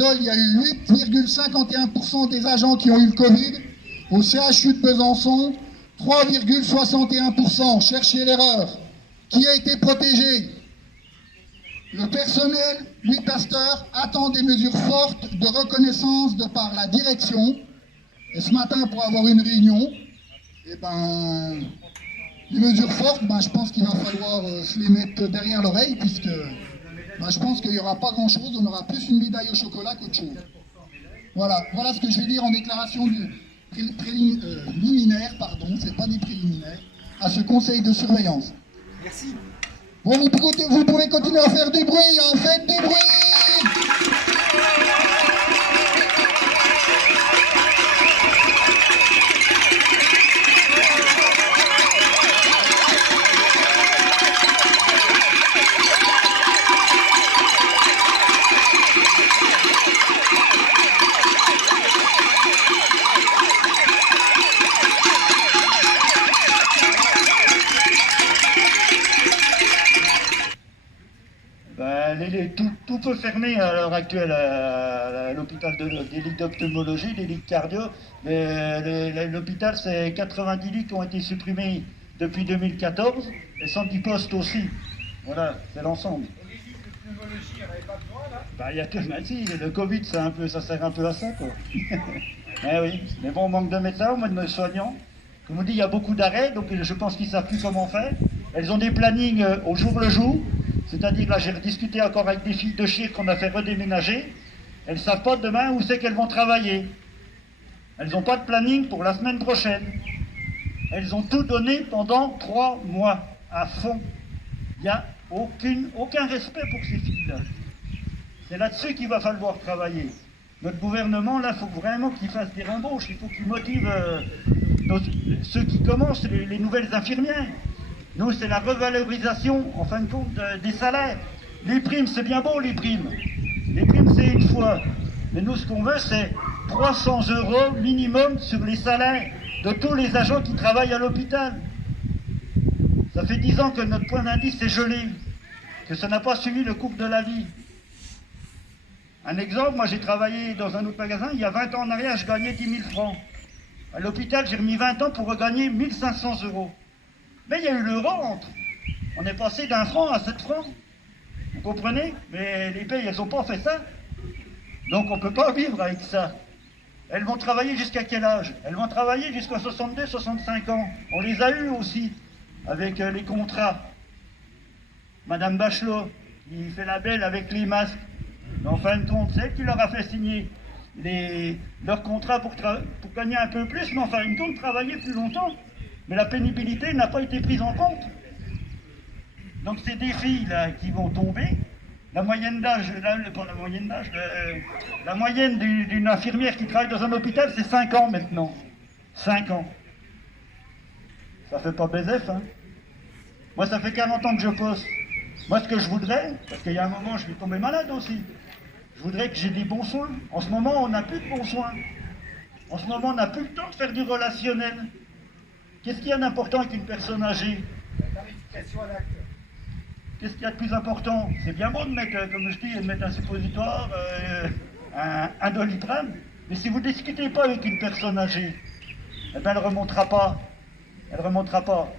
Dole, il y a eu 8,51% des agents qui ont eu le Covid. Au CHU de Besançon, 3,61%. Cherchez l'erreur. Qui a été protégé? Le personnel, Louis Pasteur, attend des mesures fortes de reconnaissance de par la direction. Et ce matin, pour avoir une réunion, les mesures fortes, je pense qu'il va falloir se les mettre derrière l'oreille, puisque je pense qu'il n'y aura pas grand-chose, on aura plus une médaille au chocolat qu'autre chose. Voilà ce que je vais dire en déclaration liminaire, c'est pas des préliminaires, à ce conseil de surveillance. Merci. Bon, vous pouvez continuer à faire du bruit, hein, faites du bruit! Tout peut fermer à l'heure actuelle à l'hôpital des lits d'ophtalmologie, des lits de cardio. L'hôpital, c'est 90 lits qui ont été supprimés depuis 2014 et 110 postes aussi. Voilà, c'est l'ensemble. Les lits d'ophtalmologie, il n'y en avait pas besoin là? Il y a tout, si, le Covid, ça sert un peu à ça, quoi. Oui, mais bon, on manque de médecins, on manque de soignants. Comme on dit, il y a beaucoup d'arrêts, donc je pense qu'ils ne savent plus comment faire. Elles ont des plannings au jour le jour. C'est-à-dire que là, j'ai rediscuté encore avec des filles de Chir qu'on a fait redéménager. Elles ne savent pas demain où c'est qu'elles vont travailler. Elles n'ont pas de planning pour la semaine prochaine. Elles ont tout donné pendant 3 mois, à fond. Il n'y a aucun respect pour ces filles-là. C'est là-dessus qu'il va falloir travailler. Notre gouvernement, là, il faut vraiment qu'il fasse des embauches. Il faut qu'il motive ceux qui commencent, les nouvelles infirmières. Nous, c'est la revalorisation, en fin de compte, des salaires. Les primes, c'est bien beau, les primes. Les primes, c'est une fois. Mais nous, ce qu'on veut, c'est 300 € minimum sur les salaires de tous les agents qui travaillent à l'hôpital. Ça fait 10 ans que notre point d'indice est gelé, que ça n'a pas suivi le cours de la vie. Un exemple, moi, j'ai travaillé dans un autre magasin, il y a 20 ans en arrière, je gagnais 10 000 francs. À l'hôpital, j'ai remis 20 ans pour regagner 1 500 €. Mais il y a eu l'euro entre. On est passé d'1 franc à 7 francs. Vous comprenez? Mais les pays, elles n'ont pas fait ça. Donc on ne peut pas vivre avec ça. Elles vont travailler jusqu'à quel âge? Elles vont travailler jusqu'à 62, 65 ans. On les a eus aussi, avec les contrats. Madame Bachelot, qui fait la belle avec les masques. Mais en fin de compte, c'est elle qui leur a fait signer leurs contrats pour gagner un peu plus, mais en fin de compte, travailler plus longtemps. Mais la pénibilité n'a pas été prise en compte. Donc c'est des filles là, qui vont tomber. La moyenne d'âge, la moyenne d'une infirmière qui travaille dans un hôpital, c'est 5 ans maintenant. 5 ans. Ça fait pas BZF, hein. Moi, ça fait 40 ans que je poste. Moi, ce que je voudrais, parce qu'il y a un moment, je vais tomber malade aussi, je voudrais que j'ai des bons soins. En ce moment, on n'a plus de bons soins. En ce moment, on n'a plus le temps de faire du relationnel. Qu'est-ce qu'il y a d'important avec une personne âgée? La tarification à l'acte. Qu'est-ce qu'il y a de plus important? C'est bien beau de mettre, comme je dis, de mettre un suppositoire, un Doliprane, mais si vous ne discutez pas avec une personne âgée, eh bien, elle ne remontera pas. Elle ne remontera pas.